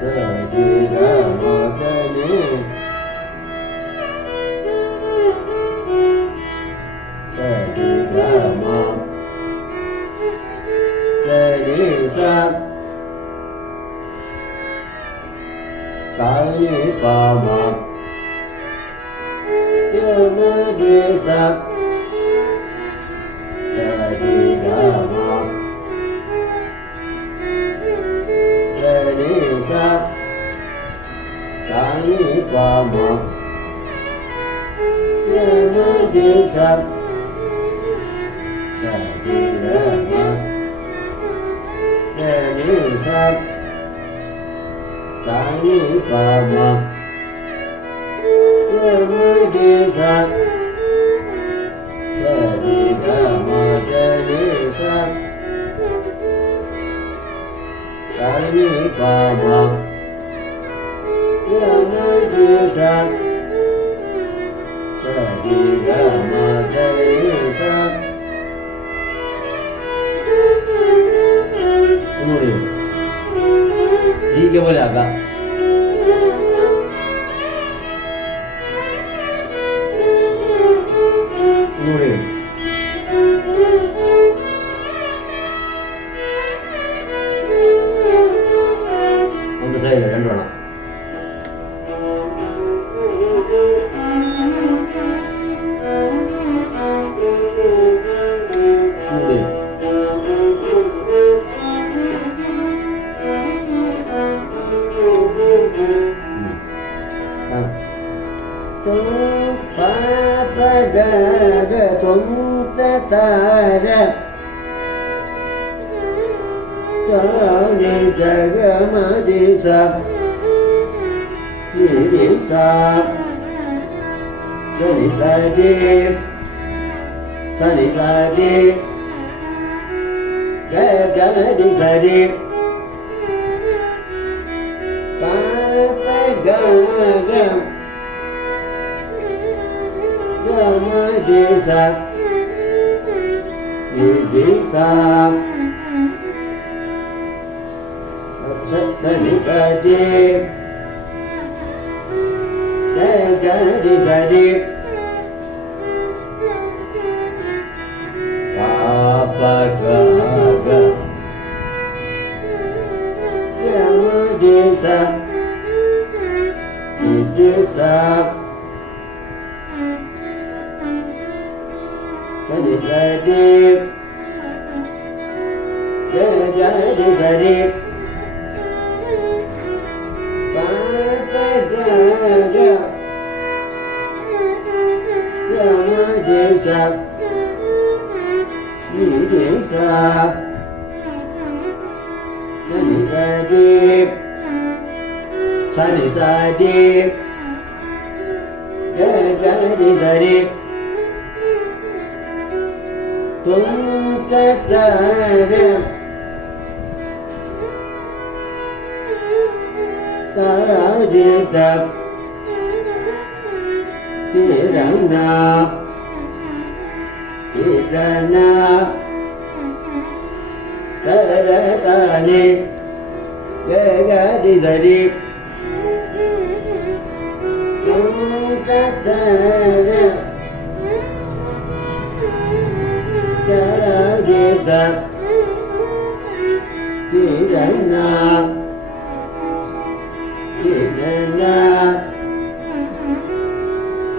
ri ga ma ga ni sa ri ga ma ga ni sa sa ni pa ma ga ma ni sa sa ri ga ma ga ni sa sa ni pa ma ga ma ni sa sa ri ga ma ga ni sa sa ni pa ma ga ma ni sa sa ri ga ma ga ni sa sa ni pa ma ga ma ni sa sa ri ga ma ga ni sa ನೋಡಿ ಹೀಗೆ ಬಲೆ ಆಗ ನೋಡಿ ಒಂದು side ಎಂಟೋಣ ನೋಡಿ तुम पाप गर तुम तार जाने जग मदि सब निधि सब सनि सदि सनि सदि गरि सदि पाप गर Di sa di sa sa ni sa di ga di sa di pa pa ga ga ya ma di sa di sa Sani sadi ga ga di sadi pa pa ga ga ya ma di sa di sa sani sadi ga ga di sadi तुम तारे तारे तब तिरंगा तिरंगा तरताने गगरि धरि तुम तारे Jita Tirana Tirana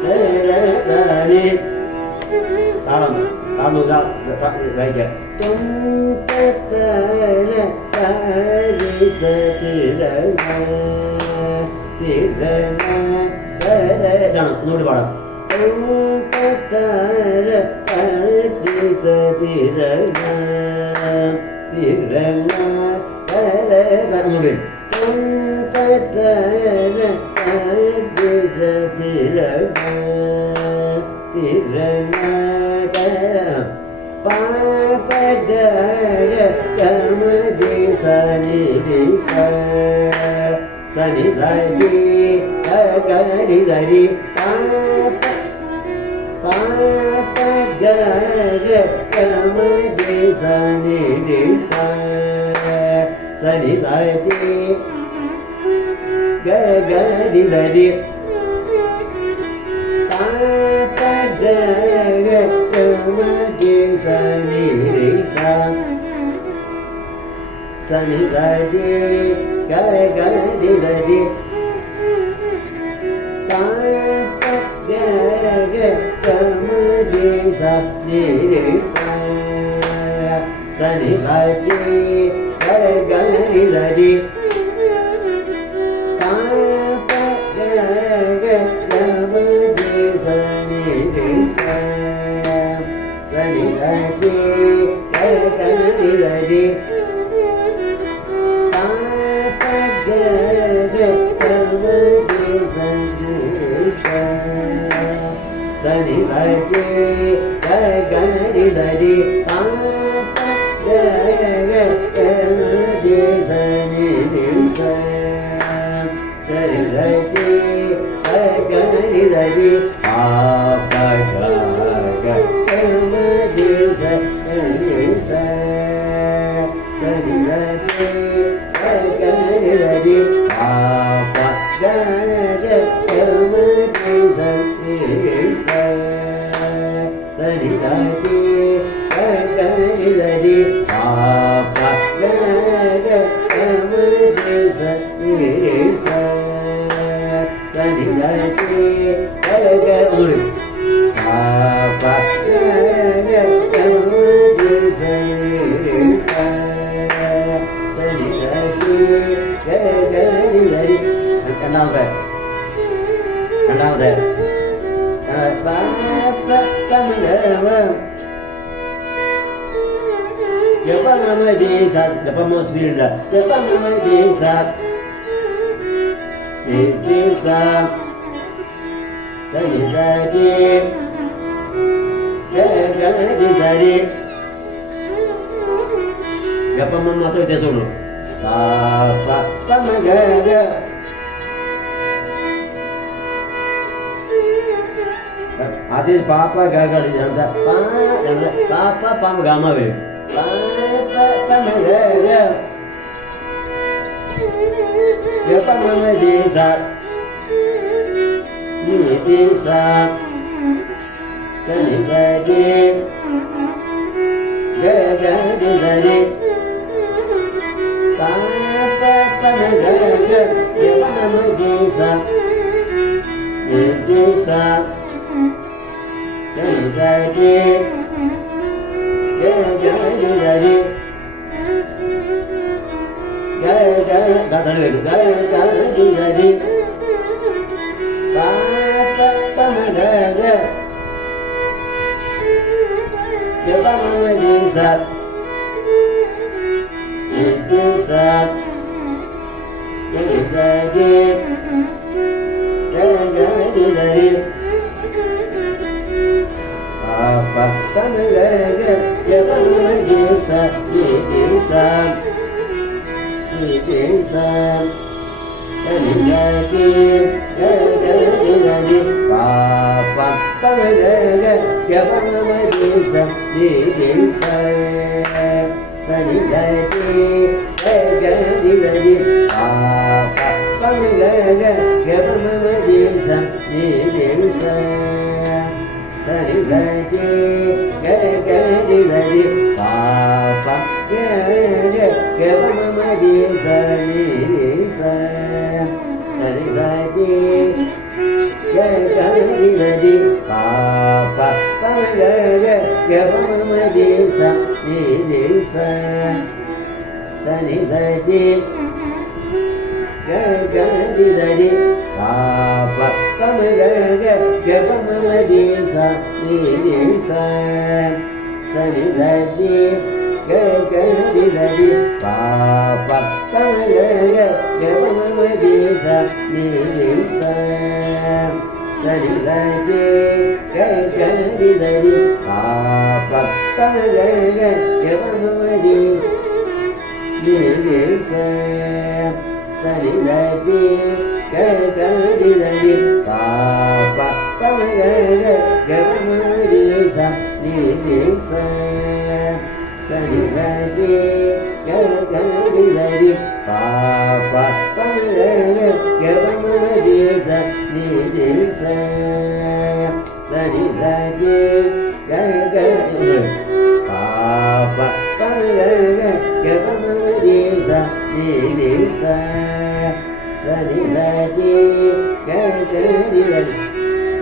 Teratani Talam baik ya Tum tatara Tarita Tirana Tirana Jangan, nuri pada Tum tatara Tarita Tirana Tirana Tarita Nuri Tum tatara Tarita Tirana Tirana Tarita Papa Dara Kama Desa Nidisa Sani Sadi Agari Sadi Papa Papa Dara Kama Desa Nidisa Sani Sadi ग ग रि ध रि पा प ग ग म ग सा नि रे सा सा नि ध रि ग ग रि ध रि पा प ग ग म ग सा नि रे सा सा नि ध रि ग ग रि ध रि पा प ग ग म ग सा नि रे सा सा नि ध रि ग ग रि ध रि पा प ग ग म ग सा नि रे सा सा नि ध रि ग ग रि ध रि पा प ग ग म ग सा नि रे सा सा नि ध रि ग ग रि ध रि पा प ग ग म ग सा नि रे सा सा नि ध रि ग ग रि ध रि पा प ग ग म ग सा नि रे सा सा नि ध रि ग ग रि ध रि पा प ग ग म ग सा नि रे सा सा नि ध रि ग ग उड़ पा प ग ग म ग सा नि रे सा सा नि ध रि ग ग रि ध रि രണ്ടാമത്തെ പ പ ക മ ഗ മ ഗ പ മ മ രി സ ഗ പ മ സ്പീഡില്ല ഗ പ മ മ രി സ രി രി സ സ നി സ രി ഗ ഗ രി സ രി ഗ പ മ മാത്രമേ വ്യത്യാസമുള്ളൂ പ പ ക മ ഗ ഗ ആദ്യം പാപ്പ ഗാഗാടി പാപ്പ പാമ ഗാമ വരും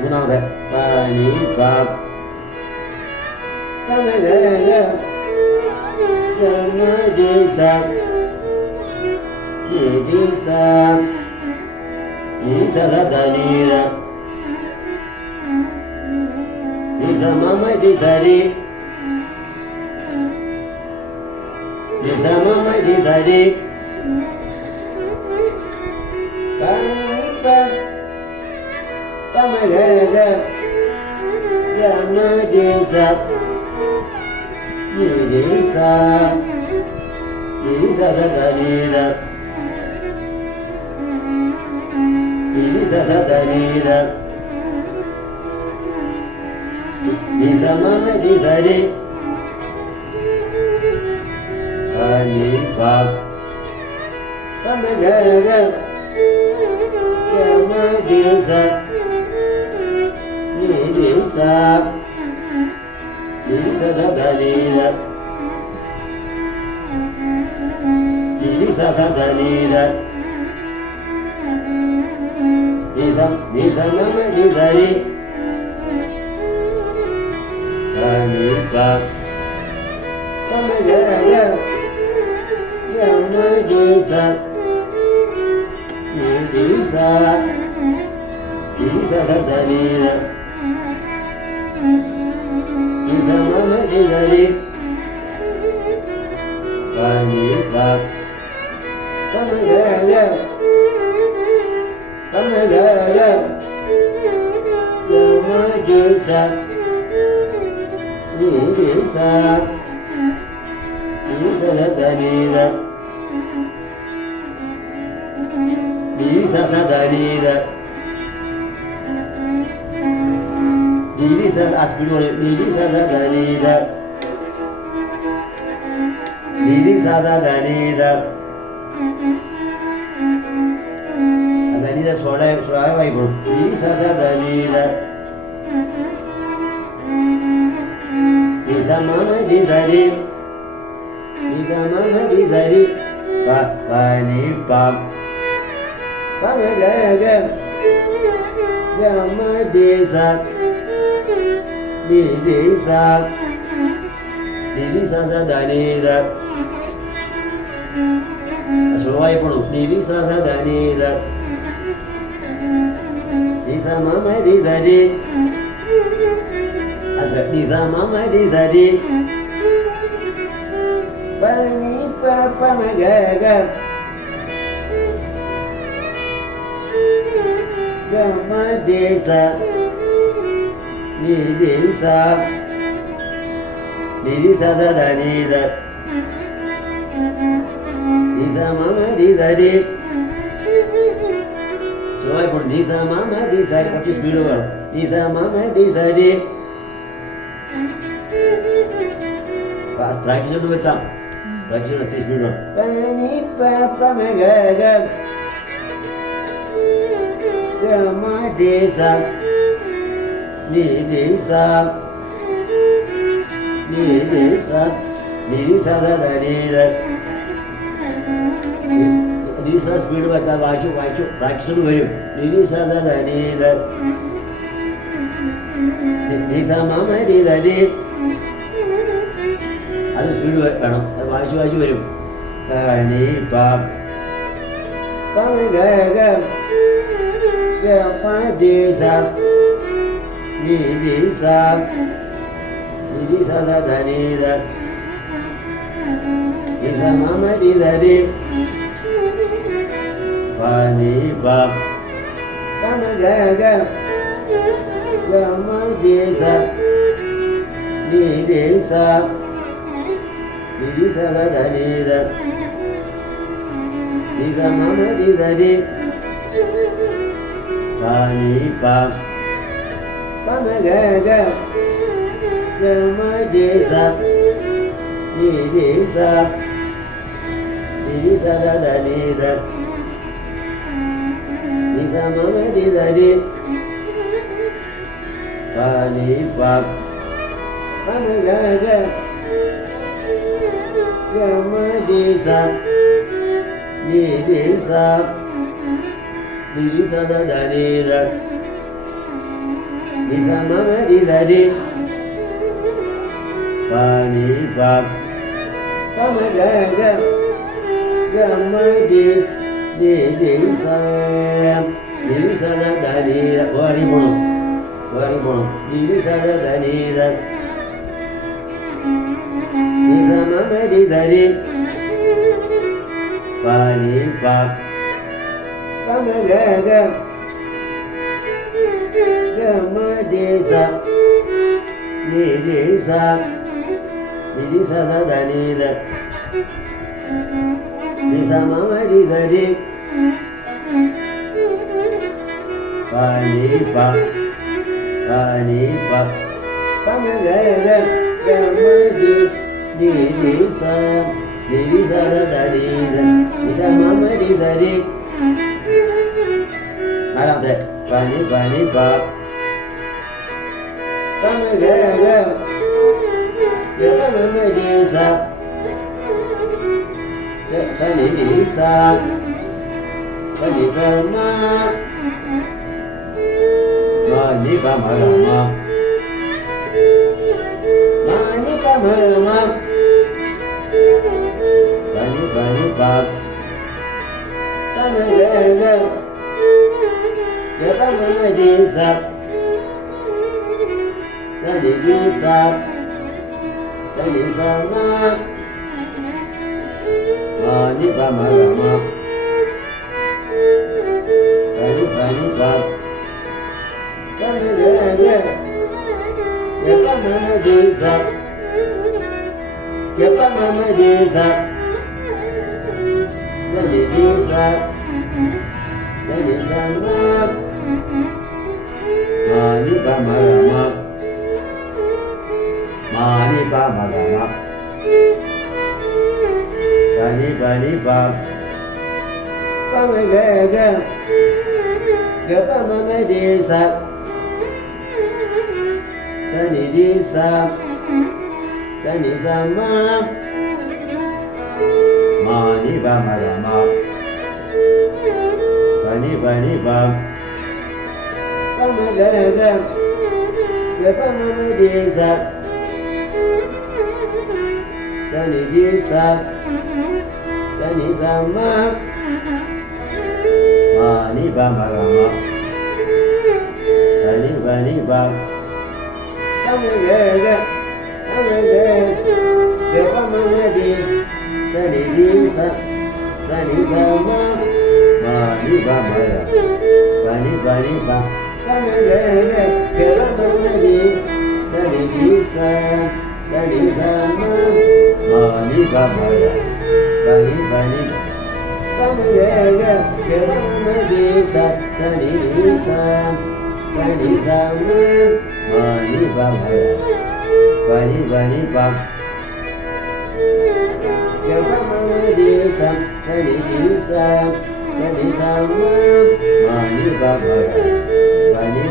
മൂന്നാമത്തെ പനി പാപ Practice do it some. Practice at this minute. Pani papa magaga. Yama desa. Ni desa. Ni desa. Ni desa da ni da. Ni desa speed with the vachu practice do it. Ni desa da ni da. Ni sa mama di da di. അത് speed വേണം, അത് വായിച്ചു വരും. Nisa sa da ni da. Nisa mama di da di. Pa ni pa. Pa ma ga ga. Ga ma di sa. Ni di sa. Ni di sa da da ni da. sa ma ma di sa di pa ni pa pa ma ga ga ga ma di sa ni di sa da da ni da ni sa ma ma di sa di pa ni pa pa ma ga ga ga ma di sa da da ni da bari mo di sa da da ni da ni sa ma ma di sa di pa ni pa pa ma ga ga ga ma di sa da da ni da ni sa ma ma di sa di pa ni pa pa ma ga ga ga ma di sa da da ni da ni sa ma ma di sa di malam thế pa ni pa pa ma ga ga ga pa ma ma di sa sa ni di sa ma ma ni pa ma ga ma ni pa ma ma pa ni pa pa ma ga ga ga pa ma ma di sa ni di sa ma ni pa ma ga ma pa ni pa pa ma ga ga ga pa ma ma di sa ga pa ma ma di sa ni di sa ma ni pa ma ga ma ni pa ma ga ma pa ni pa pa ma ga ga ga pa ma ma di sa ni di sa ma ni pa ma ga ma pa ni pa pa ma ga ga ga pa ma ma di sa ni di sa ma ni pa ma ga ma pa ni pa pa ma ga ga ga pa ma ma di sa ma ni pa ma ga pa ni pa pa ma ga ga ga pa ma ma di sa ma ni pa ma ga pa ni pa ma ga ga ga pa ma ma di sa ni ma ni pa ma ga pa ni pa ga pa ma ma di sa ni ma ni pa ma ga pa ni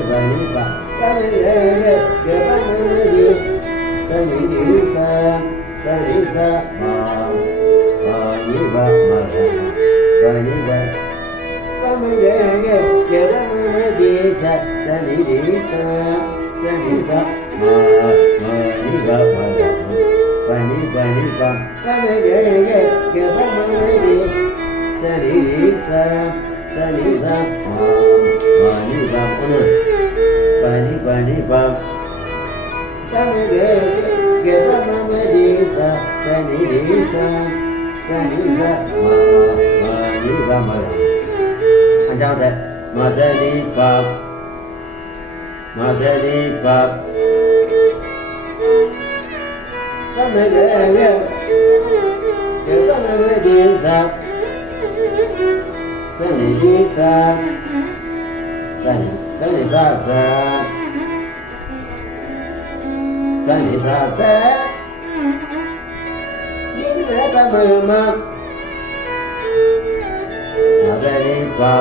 pa pa ma ga ga ga pa ma ma di sa ni ma ni pa ma ga pa ni pa pa ma ga ga ga pa ma ma di sa ni ma ni pa ma ga pa ni pa pa ma ga ga ga pa ma ma di sa ni ma ni pa pa ni pa pa ma ga ga pa ma ma di sa ni pa ma ga anh chào thầy ma ni pa pa pa ma ga ga ga pa ma ma di sa ni sa ta ni pa ma ma ni pa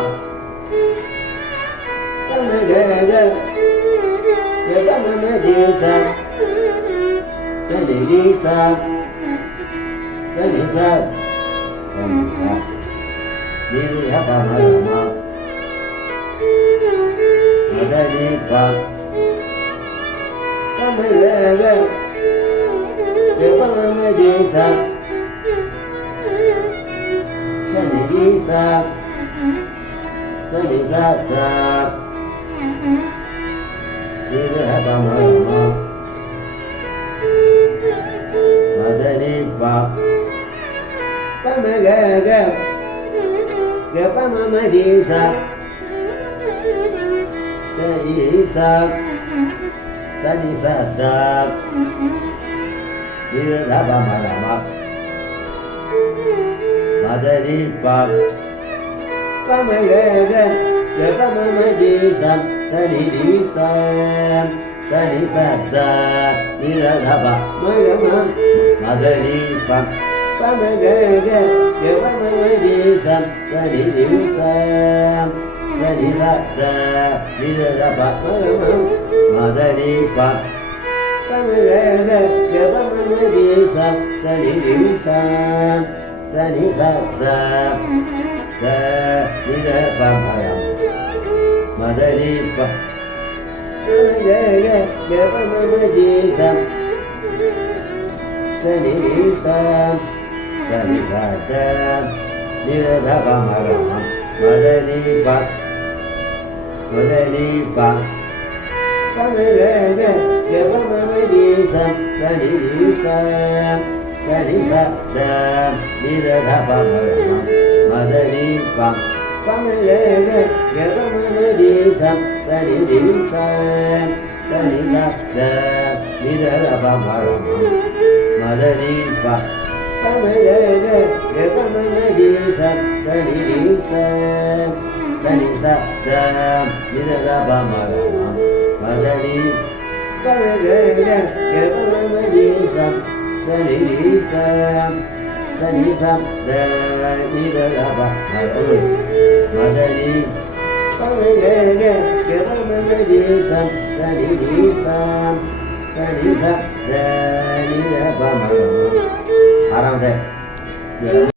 आराम से